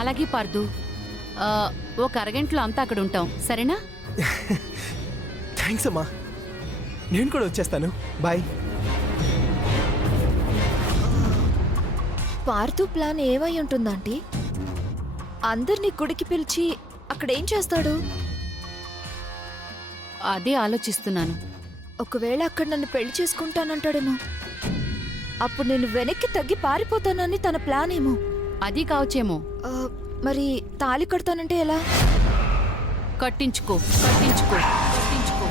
అలాగే పార్దు. ఒక అరగంటలో అంతా అక్కడ ఉంటాం, సరేనా? థ్యాంక్స్ అమ్మా, నేను కూడా వచ్చేస్తాను. బాయ్. పార్థు ప్లాన్ ఏమై ఉంటుందంటీ? అందరినీ గుడికి పిలిచి అక్కడేం చేస్తాడు? అదే ఆలోచిస్తున్నాను. ఒకవేళ అక్కడ నన్ను పెళ్లి చేసుకుంటానంటాడేమో. అప్పుడు నేను వెనక్కి తగ్గి పారిపోతానని తన ప్లాన్ ఏమో. అది కావచ్చేమో. మరి తాళి కడతానంటే ఎలా? కట్టించుకో కట్టించుకో కట్టించుకో.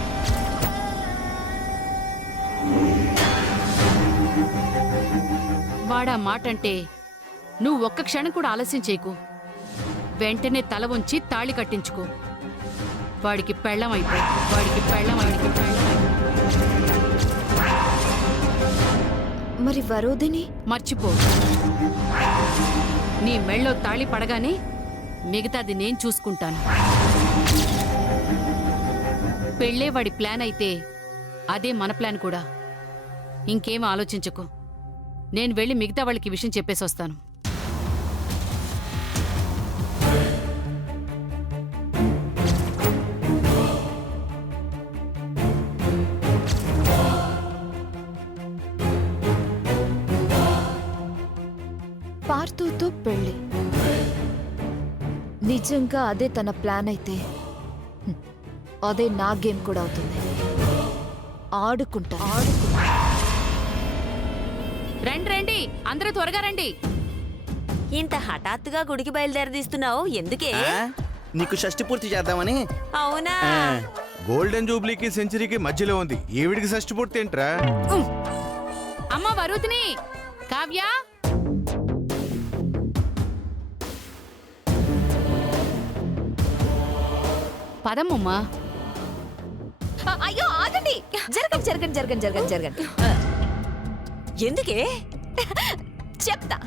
వాడా మాటంటే నువ్వు ఒక్క క్షణం కూడా ఆలస్యం చేయకు. వెంటనే తల ఉంచి తాళి కట్టించుకో. వాడికి పెళ్ళం అయిపో, వాడికి పెళ్ళం అయిపో. మరి వరోధిని మర్చిపో. నీ మెళ్ళో తాళి పడగానే మిగతాది నేను చూసుకుంటాను. పెళ్ళే వాడి ప్లాన్ అయితే అదే మన ప్లాన్ కూడా. ఇంకేం ఆలోచించకు. నేను వెళ్ళి మిగతా వాళ్ళకి విషయం చెప్పేసి వస్తాను. పార్థుతో పెళ్లి నిజంగా అదే తన ప్లాన్ అయితే అదే నా గేమ్ కూడా అవుతుంది. ఆడుకుంటా. రండి రండి, అందరూ త్వరగా రండి. ఇంత హఠాత్తుగా గుడికి బయలుదేరదీస్తున్నావు ఎందుకే? నీకు షష్టి పూర్తి చేద్దామని. అవునా? గోల్డెన్ జూబ్లీకి సెంచరీకి మధ్యలో ఉంది, ఈవిడికి షష్టి పూర్తి ఏంట్రా? అమ్మ వరుదిని, కావ్య, పదమ్మమ్మా. అయ్యో ఆగండి, జరగండి జరగండి జరగండి జరగండి జరగండి. ఎందుకే? చెప్తా.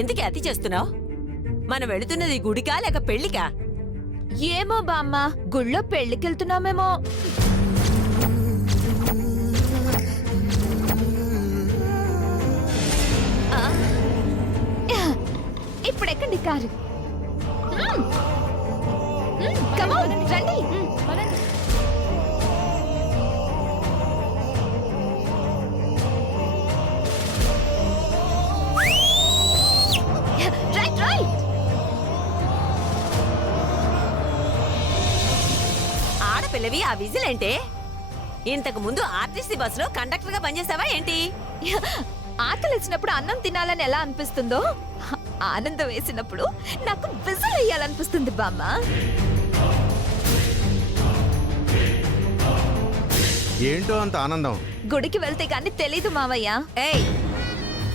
ఎందుకే అతి చేస్తున్నావు? మనం వెళుతున్నది గుడికా లేక పెళ్లికా? ఏమో బామ్మ, గుళ్ళో పెళ్లికెళ్తున్నామేమో. ఇప్పుడు ఎక్కండి కారు. కమాన్ రండి. Right right. ఆడపిల్లవి ఆ విజిలేంటే? ఇంతకు ముందు ఆర్టీసీ బస్సులో కండక్టర్ గా పనిచేసావా ఏంటి? ఆకలిసినప్పుడు అన్నం తినాలని ఎలా అనిపిస్తుందో, ఆనందం వేసినప్పుడు నాకు విజిల్ వేయాలనిపిస్తుంది బామ్మ. ఏంటో అంత ఆనందం? గుడికి వెళ్తే గాని తెలీదు మావయ్య. ఏయ్,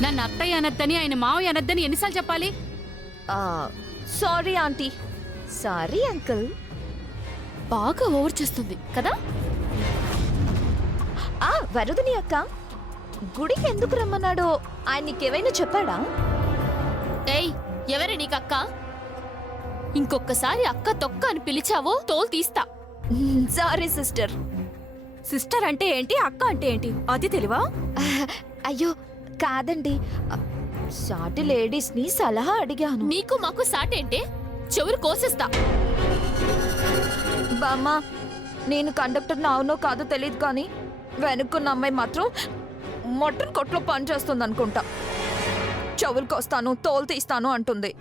నన్ను అత్తయ్య అనద్దని ఆయన మావయ్య అనద్దని ఎన్నిసార్లు చెప్పాలి? Sorry aunty. Sorry uncle. బాగా ఓవర్ చేస్తుంది కదా. వరుదిని అక్క, గుడికి ఎందుకు రమ్మన్నాడో ఆయన నీకేమైనా చెప్పాడా? ఏయ్, ఎవరే నీకక్క? ఇంకొక్కసారి అక్క తొక్క అని పిలిచావో తోలు తీస్తా. Sorry sister. సిస్టర్ అంటే ఏంటి, అక్క అంటే ఏంటి? అది తెలివా? అయ్యో కాదండి, సాటి లేడీస్ ని సలహా అడిగాను. నీకు మాకు సాటేంటే? చెవులు కోసేస్తా. బామ్మ, నేను కండక్టర్ అవునో కాదో తెలియదు కానీ వెనుక్కున్న అమ్మాయి మాత్రం మటన్ కొట్లో పని చేస్తుంది అనుకుంటా. చెవులకు వస్తాను, తోలు తీస్తాను అంటుంది.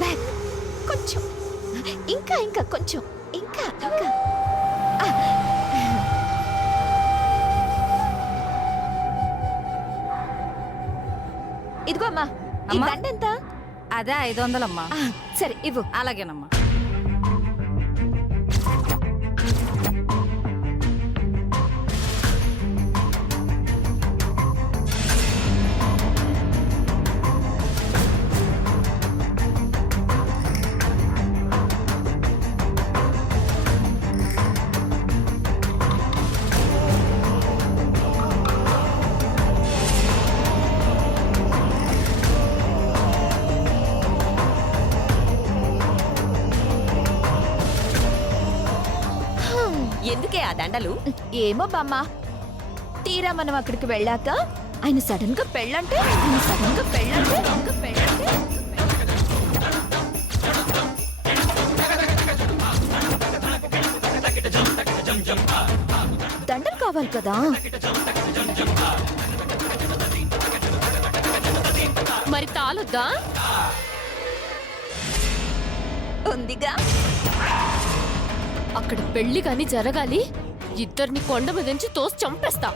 బ్యాక్ కొంచెం, ఇంకా ఇంకా కొంచెం, ఇంకా ఇంకా. ఇదిగో అమ్మా, ఈ అమ్మా. దండ ఎంత? అదే 500 అమ్మా. సరే ఇవ్వు. అలాగేనమ్మా. ఎందుకే ఆ దండలు? ఏమో బామ్మ, తీరా మనం అక్కడికి వెళ్ళాక ఆయన సడన్ గా పెళ్ళంటే, ఆయన సడన్ గా పెళ్ళంటే, ఇంకా పెళ్ళంటే. దండలు కావాలి కదా. మరి తాళొద్దా? ఉందిగా. అక్కడ పెళ్లి కాని జరగాలి, ఇద్దరిని కొండ మీద నుంచి తోసి చంపేస్తా.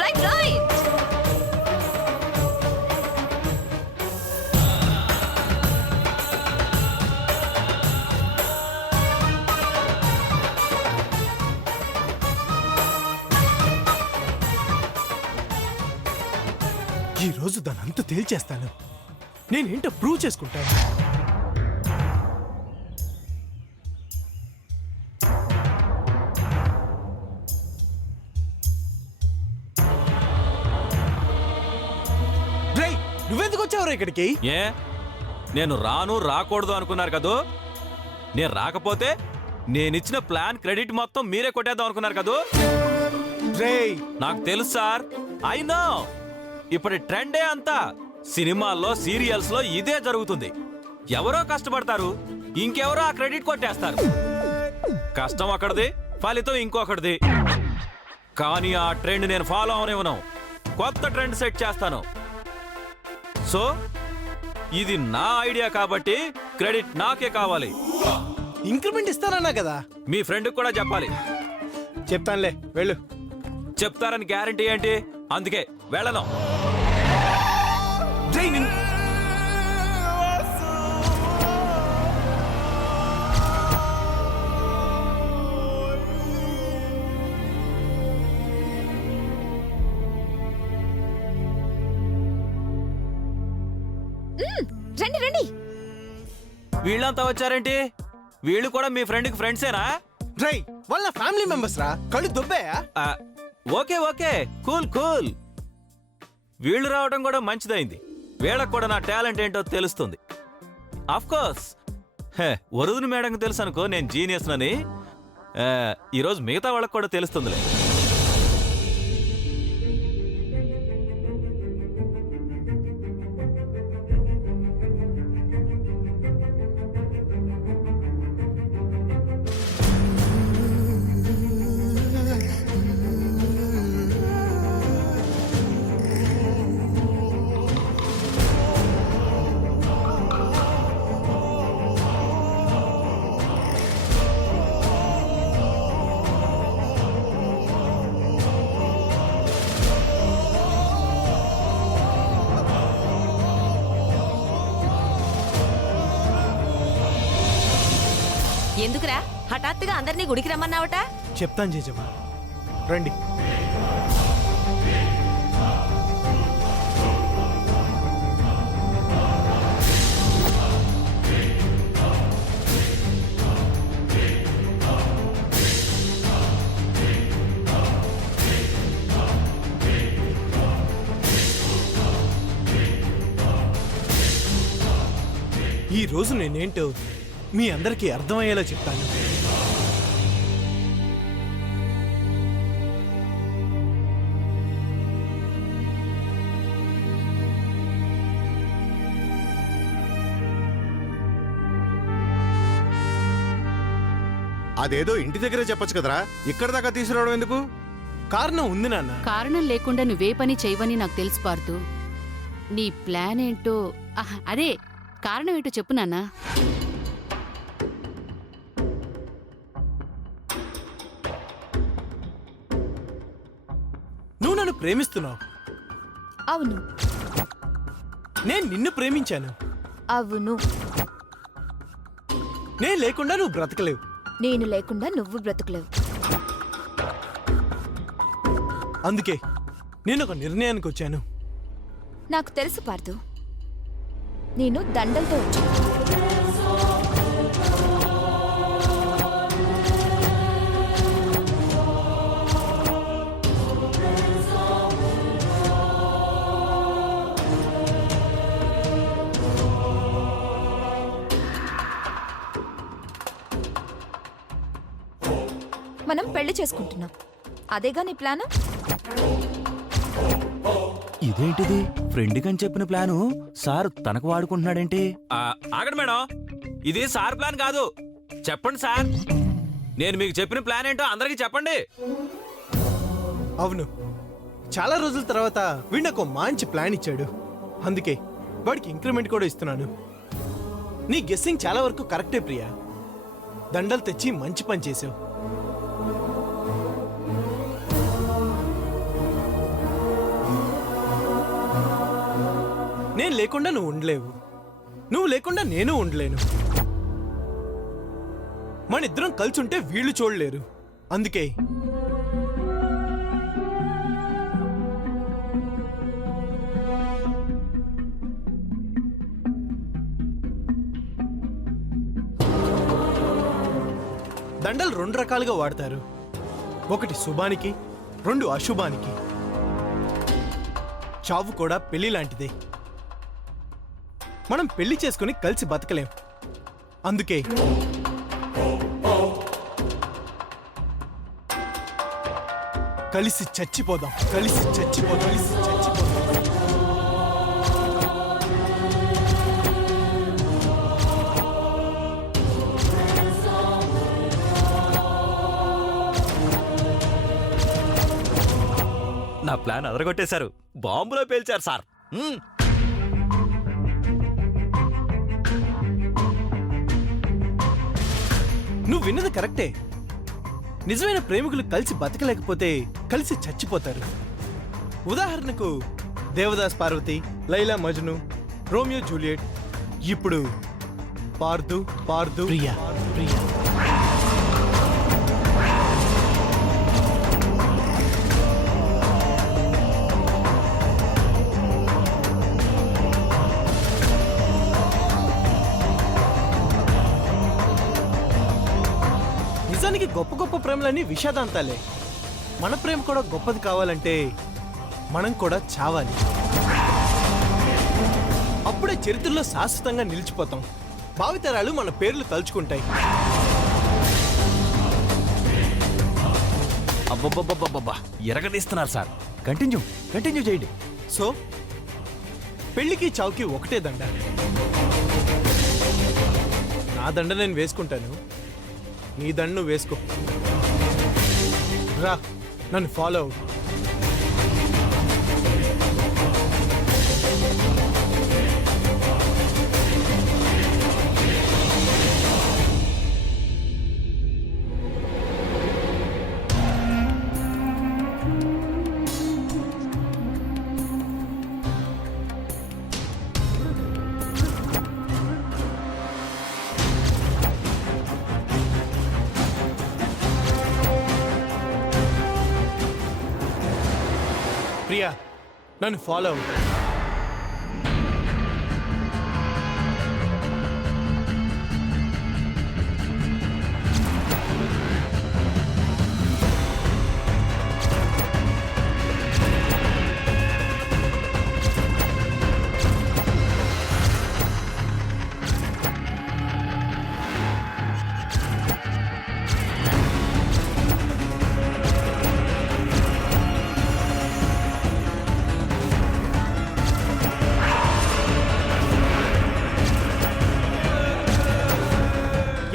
Right right. ఈ రోజు దానంతా తేల్చేస్తాను. నేనేంటో ప్రూవ్ చేసుకుంటాను. రేయ్, నువ్వెందుకు వచ్చావురా ఇక్కడికి? ఏ నేను రాను రాకూడదు అనుకున్నారు కదూ? నేను రాకపోతే నేనిచ్చిన ప్లాన్ క్రెడిట్ మొత్తం మీరే కొట్టేద్దాం అనుకున్నారు కదూ? రేయ్, నాకు తెలుసు సార్, ఐ నో. ఇప్పటి ట్రెండే అంతా. సినిమాల్లో సీరియల్స్ లో ఇదే జరుగుతుంది. ఎవరో కష్టపడతారు, ఇంకెవరో ఆ క్రెడిట్ కొట్టేస్తారు. కష్టం ఒకటిది, ఫలితం ఇంకొకటిది. కానీ ఆ ట్రెండ్ నేను ఫాలో అవనివ్వను. కొత్త ట్రెండ్ సెట్ చేస్తాను. సో ఇది నా ఐడియా కాబట్టి క్రెడిట్ నాకే కావాలి. ఇంక్రిమెంట్ ఇస్తానన్నా కదా. మీ ఫ్రెండ్ కూడా చెప్పాలి. చెప్తానులే, వెళ్ళు. చెప్తారని గ్యారంటీ ఏంటి? అందుకే వెళ్ళను. రేయ్, రండి రండి. వీళ్ళంతా వచ్చారేంటి? వీళ్ళు కూడా మీ ఫ్రెండ్కి ఫ్రెండ్సేనా? రేయ్, వాళ్ళ ఫ్యామిలీ మెంబర్స్ రా. కళ్ళు దుబ్బాయా? Okay okay, cool cool. వీళ్ళు రావడం కూడా మంచిదైంది. వీళ్ళకి కూడా నా టాలెంట్ ఏంటో తెలుస్తుంది. ఆఫ్ కోర్స్ వరుదుని మేడంకి తెలుసు అనుకో నేను జీనియస్ అని. ఈరోజు మిగతా వాళ్ళకి కూడా తెలుస్తుందిలే. ఎందుకురా హఠాత్తుగా అందరినీ గుడికి రమ్మన్నావట? చెప్తాను జేజమ్మా, రండి. ఈ రోజు నేనేంటో మీ అందరికీ అర్థమయ్యేలా చెప్తాను. అదేదో ఇంటి దగ్గరే చెప్పొచ్చు కదరా, ఇక్కడ దాకా తీసుకురావడం ఎందుకు? కారణం ఉంది నాన్న. కారణం లేకుండా నువ్వే పని చేయవని నాకు తెలుసు పార్థు. నీ ప్లాన్ ఏంటో అదే కారణం ఏంటో చెప్పు నాన్నా. నువ్వు నన్ను ప్రేమిస్తున్నావు. అవును. నేను నిన్ను ప్రేమించాను. అవును. నేను లేకుండా నువ్వు బ్రతకలేవు. నేను లేకుండా నువ్వు బ్రతకలేవు. అందుకే నేను ఒక నిర్ణయానికి వచ్చాను. నాకు తెలుసు పార్థు, నేను దండలతో వచ్చాను. మనం పెళ్లి చేసుకుంటున్నాం. అదేగా నీ ప్లాన్? ఇదేంటిది, ఫ్రెండ్ కని చెప్పిన ప్లాను సార్ తనకు వాడుకుంటున్నాడేంటి? ఆగండి మేడం, ఇది సార్ ప్లాన్ కాదు. చెప్పండి సార్, నేను మీకు చెప్పిన ప్లాన్ ఏంటో అందరికీ చెప్పండి. అవును, చాలా రోజుల తర్వాత వీడు నాకు మంచి ప్లాన్ ఇచ్చాడు. అందుకే వాడికి ఇంక్రిమెంట్ కూడా ఇస్తున్నాను. నీ గెస్సింగ్ చాలా వరకు కరెక్టే ప్రియా. దండలు తెచ్చి మంచి పని చేసావు. నేను లేకుండా నువ్వు ఉండలేవు, నువ్వు లేకుండా నేను ఉండలేను. మన ఇద్దరం కలిసి ఉంటే వీళ్ళు చూడలేరు. అందుకే దండలు రెండు రకాలుగా వాడతారు. ఒకటి శుభానికి, రెండు అశుభానికి. చావు కూడా పెళ్లి లాంటిదే. మనం పెళ్లి చేసుకుని కలిసి బతకలేం. అందుకే కలిసి చచ్చిపోదాం, కలిసి చచ్చిపోదాం, కలిసి చచ్చిపోదాం. నా ప్లాన్ అదరగొట్టేశారు, బాంబులో పేల్చారు సార్. నువ్వు విన్నది కరెక్టే. నిజమైన ప్రేమికులు కలిసి బతకలేకపోతే కలిసి చచ్చిపోతారు. ఉదాహరణకు దేవదాస్ పార్వతి, లైలా మజ్ను, రోమియో జూలియట్. ఇప్పుడు పార్థు ప్రియా. నిజానికి గొప్ప గొప్ప ప్రేమలన్నీ విషాదాంతాలే. మన ప్రేమ కూడా గొప్పది కావాలంటే మనం కూడా చావాలి. అప్పుడే చరిత్రలో శాశ్వతంగా నిలిచిపోతాం. భావితరాలు మన పేర్లు తలుచుకుంటాయి. అబ్బబ్బబ్బబ్బబ్బా, ఎరగదీస్తున్నారు సార్. కంటిన్యూ చేయండి. సో పెళ్లికి చావుకి ఒకటే దండ. నా దండ నేను వేసుకుంటాను, నీ దండ నువ్వు వేసుకో. రా, నన్ను ఫాలో అవు. ప్రియా, నన్ను ఫాలో అవు.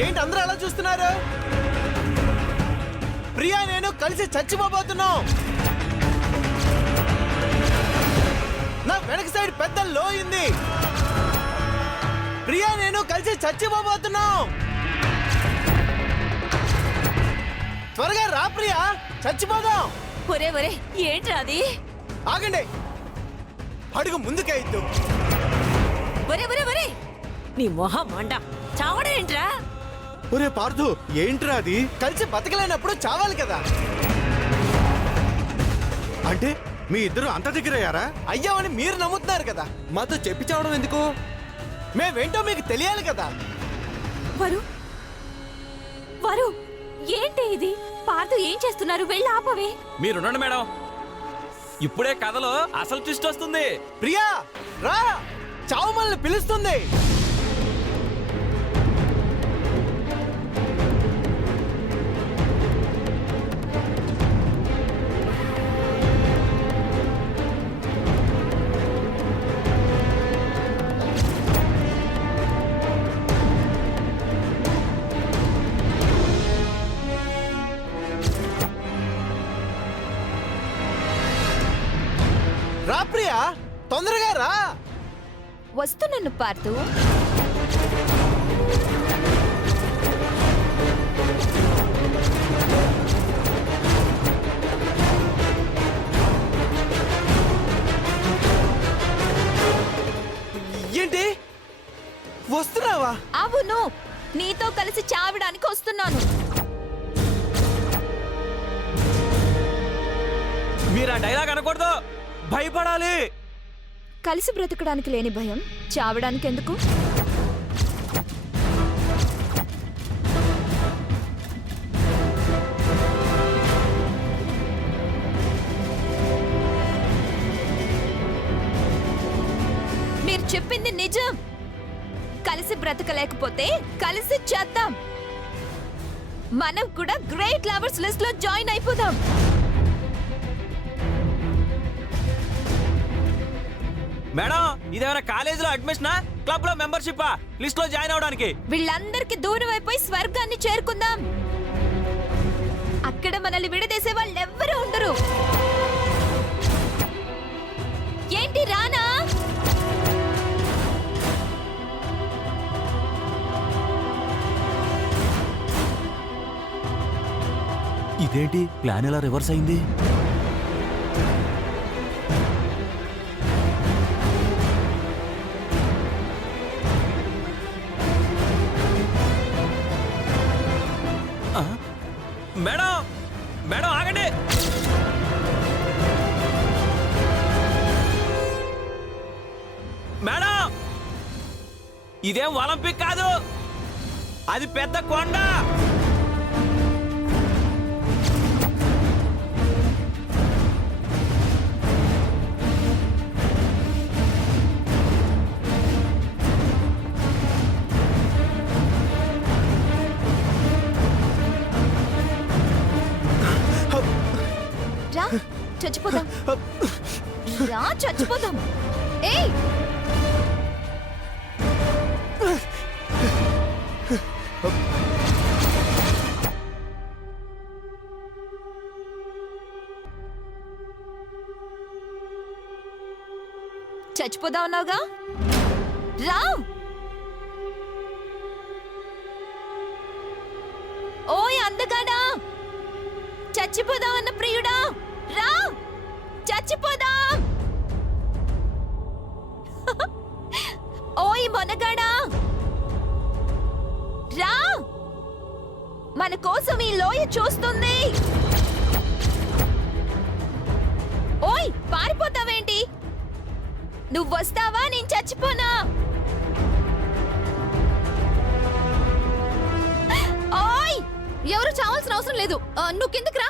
ఏంటి అందరూ అలా చూస్తున్నారు? ప్రియా నేను కలిసి చచ్చిపోబోతున్నాం. నా వెనక సైడ్ పెద్ద లోయింది. ప్రియా నేను కలిసి చచ్చిపోబోతున్నాం. త్వరగా రా ప్రియా, చచ్చిపోదాం. ఒరే ఒరే ఏంట్రా అది? ఆగండి, అడుగు ముందుకే ఇద్దు. ఒరే ఒరే ఒరే నీ మొహం మండ, చావడం ఏంట్రా? ఒరే పార్థు, ఏంట్రా అది? కలిసి బతకలేనప్పుడు చావాలి కదా. అంటే మీ ఇద్దరు అంత దగ్గరయ్యారా? అయ్యామని మీరు నమ్ముతున్నారు కదా, మాతో చెప్పి చావడం ఎందుకు? మేమేంటో మీకు తెలియాలి కదా. వరు వరు ఏంటి ఇది? పార్థు ఏం చేస్తున్నారు? వెళ్ళి ఆపవే. మీరుండండి మేడం, ఇప్పుడే కథలో అసలు ట్విస్ట్ వస్తుంది. ప్రియా రా, చావు మనల్ని పిలుస్తుంది. రా ప్రియా, తొందరగా రా. వస్తున్నాను పార్థు. ఏంటి వస్తున్నావా? అవును, నీతో కలిసి చావడానికి వస్తున్నాను. మీరు ఆ డైలాగ్ అనకూడదు, భయపడాలి. కలిసి బ్రతకడానికి లేని భయం చావడానికి ఎందుకు? మీరు చెప్పింది నిజం. కలిసి బ్రతకలేకపోతే కలిసి చేద్దాం. మనం కూడా గ్రేట్ లవర్స్ లిస్ట్ లో జాయిన్ అయిపోదాం. మేడం, ఇదేమైనా కాలేజీలో అడ్మిషనా, క్లబ్ లో మెంబర్షిప్పా లిస్ట్ లో జాయిన్ అవడానికి? వీళ్ళందరికీ దూరం అయిపోయి స్వర్గాన్ని చేరుకుందాం. అక్కడ మనల్ని విడదీసే వాళ్ళు ఎవ్వరూ ఉండరు. ఏంటి రానా? ఇదేంటి ప్లాన్ ఎలా రివర్స్ అయింది? మేడం మేడం ఆగండి. మేడం, ఇదేం ఒలింపిక్ కాదు, అది పెద్ద కొండ. రా చచ్చిపోదాం. రా చచ్చిపోదాం. ఏయ్, చచ్చిపోదాం అన్నావుగా, రా. ఓయ్ అందగాడా, చచ్చిపోదాం అన్న ప్రియుడా, రా చచ్చిపోదాం. ఓయ్ మొనగాడా, రా. మన కోసం ఈ లోయ చూస్తుంది. ఓయ్ పారిపోతావేంటి? నువ్వు వస్తావా, నేను చచ్చిపోనా? ఓయ్, ఎవరు చావాల్సిన అవసరం లేదు. నువ్వు కిందకి రా.